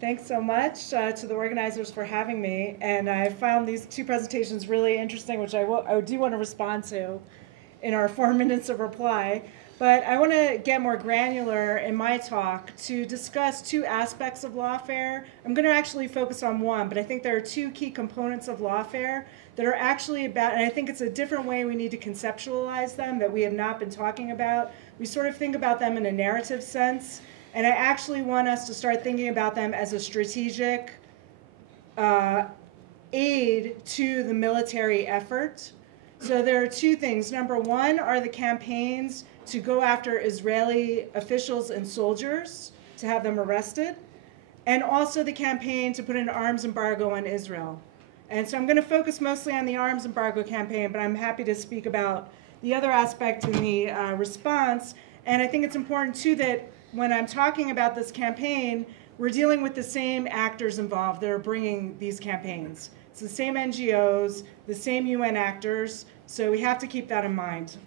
Thanks so much to the organizers for having me. And I found these two presentations really interesting, which I do want to respond to in our 4 minutes of reply. But I want to get more granular in my talk to discuss two aspects of lawfare. I'm going to actually focus on one, but I think there are two key components of lawfare that are actually about, and I think it's a different way we need to conceptualize them that we have not been talking about. We sort of think about them in a narrative sense, and I actually want us to start thinking about them as a strategic aid to the military effort. So there are two things. Number one are the campaigns to go after Israeli officials and soldiers, to have them arrested, and also the campaign to put an arms embargo on Israel. And so I'm going to focus mostly on the arms embargo campaign, but I'm happy to speak about the other aspect in the response. And I think it's important, too, that when I'm talking about this campaign, we're dealing with the same actors involved that are bringing these campaigns. It's the same NGOs, the same UN actors, so we have to keep that in mind.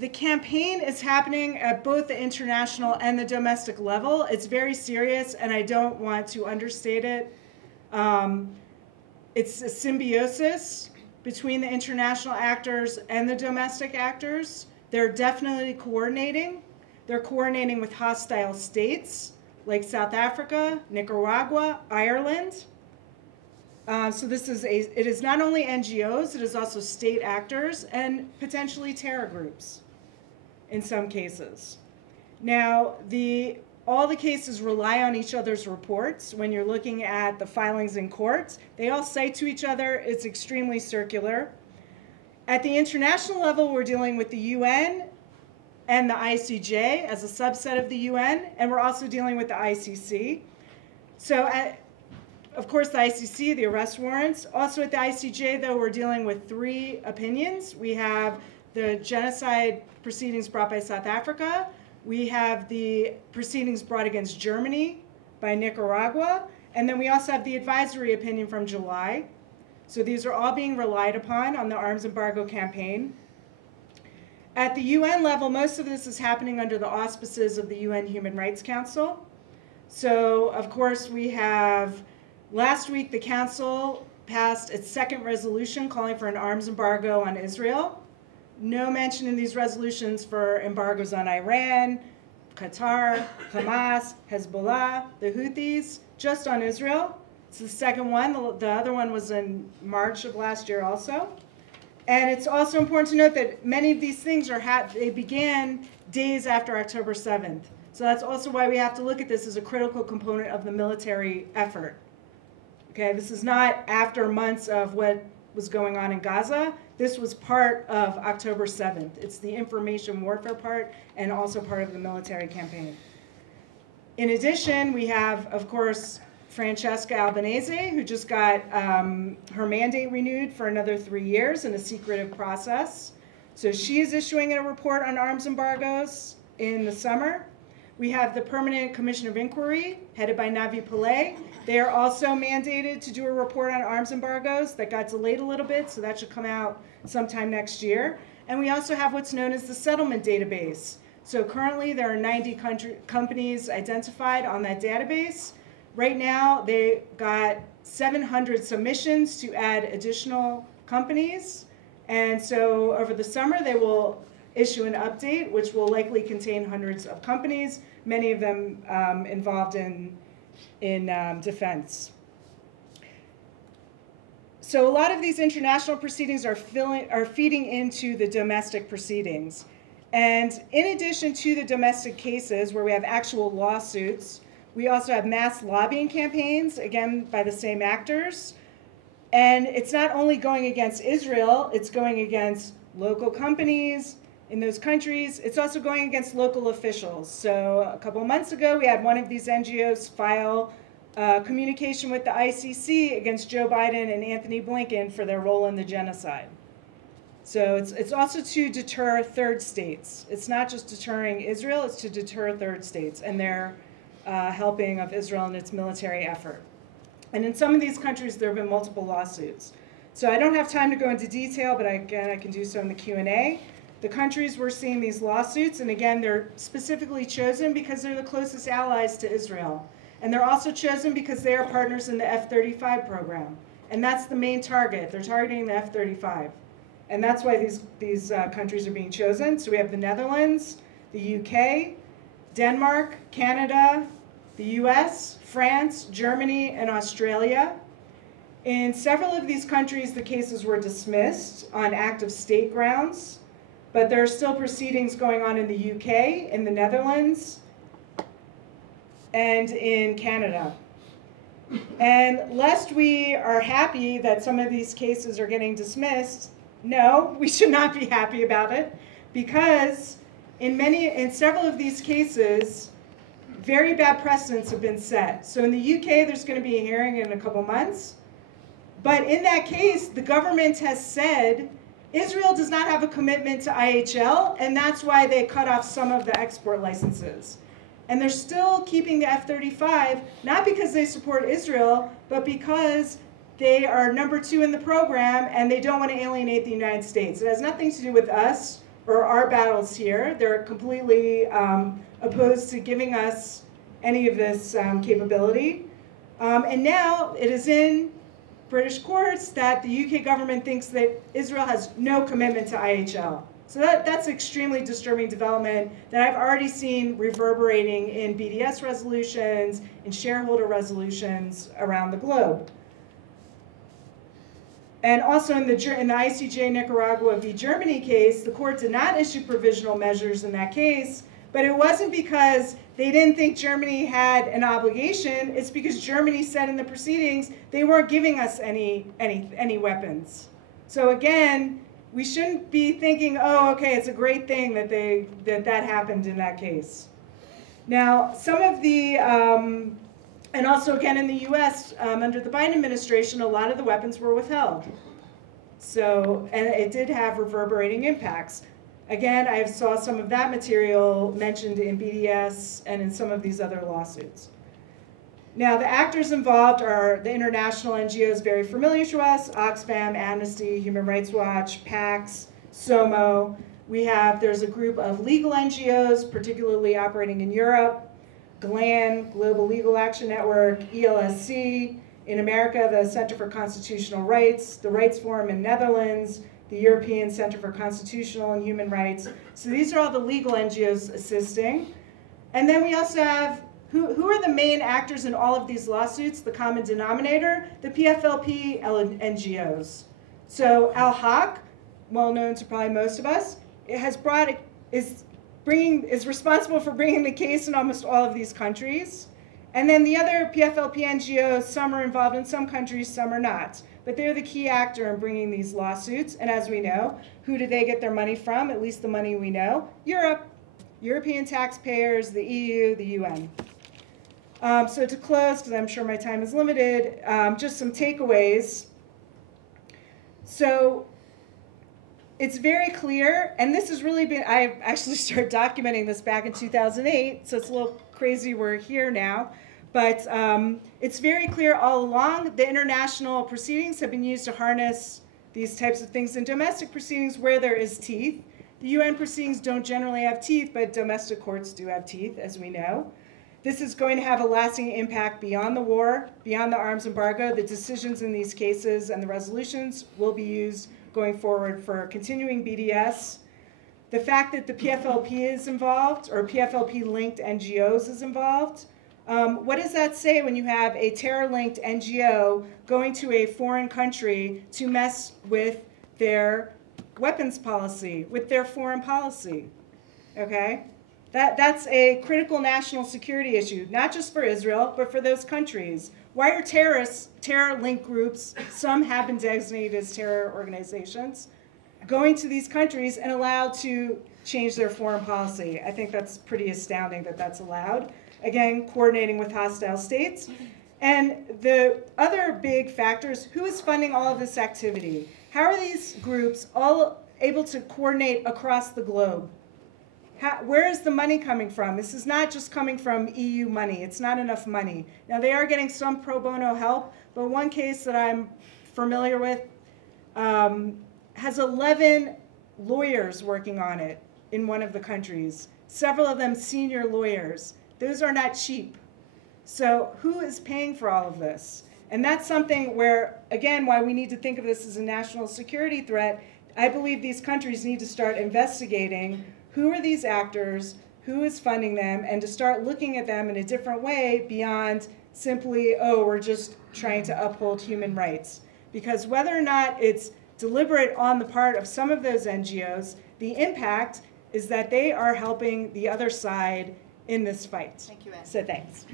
The campaign is happening at both the international and the domestic level. It's very serious, and I don't want to understate it. It's a symbiosis between the international actors and the domestic actors. They're definitely coordinating. They're coordinating with hostile states like South Africa, Nicaragua, Ireland. So it is not only NGOs, it is also state actors and potentially terror groups in some cases. Now, all the cases rely on each other's reports. When you're looking at the filings in courts, they all cite to each other. It's extremely circular. At the international level, we're dealing with the UN and the ICJ as a subset of the UN, and we're also dealing with the ICC. So, of course, the ICC, the arrest warrants. Also at the ICJ, though, we're dealing with 3 opinions. We have the genocide proceedings brought by South Africa. We have the proceedings brought against Germany by Nicaragua. And then we also have the advisory opinion from July. So these are all being relied upon on the arms embargo campaign. At the UN level, most of this is happening under the auspices of the UN Human Rights Council. So, of course, we have, last week the Council passed its 2nd resolution calling for an arms embargo on Israel. No mention in these resolutions for embargoes on Iran, Qatar, Hamas, Hezbollah, the Houthis, just on Israel. It's the 2nd one. The other one was in March of last year also. And it's also important to note that many of these things they began days after October 7th. So that's also why we have to look at this as a critical component of the military effort. Okay, this is not after months of what was going on in Gaza. This was part of October 7th. It's the information warfare part and also part of the military campaign. In addition, we have, of course, Francesca Albanese, who just got her mandate renewed for another 3 years in a secretive process. So she is issuing a report on arms embargoes in the summer. We have the Permanent Commission of Inquiry, headed by Navi Pillay. They are also mandated to do a report on arms embargoes. That got delayed a little bit, so that should come out sometime next year. And we also have what's known as the settlement database. So currently there are 90 companies identified on that database. Right now they got 700 submissions to add additional companies. And so over the summer they will issue an update which will likely contain hundreds of companies, many of them involved in defense. So a lot of these international proceedings are feeding into the domestic proceedings. And in addition to the domestic cases where we have actual lawsuits, we also have mass lobbying campaigns, again, by the same actors. And it's not only going against Israel, it's going against local companies in those countries. It's also going against local officials. So a couple of months ago, we had one of these NGOs file communication with the ICC against Joe Biden and Anthony Blinken for their role in the genocide. So it's also to deter third states. It's not just deterring Israel, it's to deter third states and their helping of Israel in its military effort. And in some of these countries, there have been multiple lawsuits. So I don't have time to go into detail, but again, I can do so in the Q&A. The countries we're seeing these lawsuits, and again, they're specifically chosen because they're the closest allies to Israel. And they're also chosen because they are partners in the F-35 program. And that's the main target. They're targeting the F-35. And that's why these countries are being chosen. So we have the Netherlands, the UK, Denmark, Canada, the US, France, Germany, and Australia. In several of these countries, the cases were dismissed on act of state grounds, but there are still proceedings going on in the UK, in the Netherlands, and in Canada. And lest we are happy that some of these cases are getting dismissed, no, we should not be happy about it, because in several of these cases, very bad precedents have been set. So in the UK, there's going to be a hearing in a couple months. But in that case, the government has said Israel does not have a commitment to IHL, and that's why they cut off some of the export licenses. And they're still keeping the F-35, not because they support Israel, but because they are number 2 in the program and they don't want to alienate the United States. It has nothing to do with us or our battles here. They're completely opposed to giving us any of this capability. And now it is in British courts that the UK government thinks that Israel has no commitment to IHL. So that's extremely disturbing development that I've already seen reverberating in BDS resolutions, in shareholder resolutions around the globe. And also in the ICJ Nicaragua v. Germany case, the court did not issue provisional measures in that case, but it wasn't because they didn't think Germany had an obligation. It's because Germany said in the proceedings they weren't giving us any weapons. So again, we shouldn't be thinking, oh, okay, it's a great thing that that happened in that case. Now, some of the, and also again in the US, under the Biden administration, a lot of the weapons were withheld. So, and it did have reverberating impacts. Again, I saw some of that material mentioned in BDS and in some of these other lawsuits. Now, the actors involved are the international NGOs very familiar to us: Oxfam, Amnesty, Human Rights Watch, PAX, SOMO. There's a group of legal NGOs, particularly operating in Europe: GLAN, Global Legal Action Network, ELSC. In America, the Center for Constitutional Rights, the Rights Forum in Netherlands, the European Center for Constitutional and Human Rights. So these are all the legal NGOs assisting. And then we also have, who are the main actors in all of these lawsuits? The common denominator, the PFLP NGOs. So Al-Haq, well known to probably most of us, is responsible for bringing the case in almost all of these countries. And then the other PFLP NGOs, some are involved in some countries, some are not. But they're the key actor in bringing these lawsuits. And as we know, who do they get their money from? At least the money we know. Europe, European taxpayers, the EU, the UN. So to close, because I'm sure my time is limited, just some takeaways. So it's very clear, and this has really been, I actually started documenting this back in 2008, so it's a little crazy we're here now. But it's very clear all along the international proceedings have been used to harness these types of things in domestic proceedings where there is teeth. The UN proceedings don't generally have teeth, but domestic courts do have teeth, as we know. This is going to have a lasting impact beyond the war, beyond the arms embargo. The decisions in these cases and the resolutions will be used going forward for continuing BDS. The fact that the PFLP is involved, or PFLP-linked NGOs is involved, what does that say when you have a terror-linked NGO going to a foreign country to mess with their weapons policy, with their foreign policy? Okay? That's a critical national security issue, not just for Israel, but for those countries. Why are terror-linked groups, some have been designated as terror organizations, going to these countries and allowed to change their foreign policy? I think that's pretty astounding that that's allowed. Again, coordinating with hostile states. And the other big factors, who is funding all of this activity? How are these groups all able to coordinate across the globe? Where is the money coming from? This is not just coming from EU money. It's not enough money. Now, they are getting some pro bono help, but one case that I'm familiar with has 11 lawyers working on it in one of the countries, several of them senior lawyers. Those are not cheap. So who is paying for all of this? And that's something where, again, why we need to think of this as a national security threat. I believe these countries need to start investigating who are these actors, who is funding them, and to start looking at them in a different way beyond simply, oh, we're just trying to uphold human rights. Because whether or not it's deliberate on the part of some of those NGOs, the impact is that they are helping the other side in this fight. Thank you, Anne. So thanks.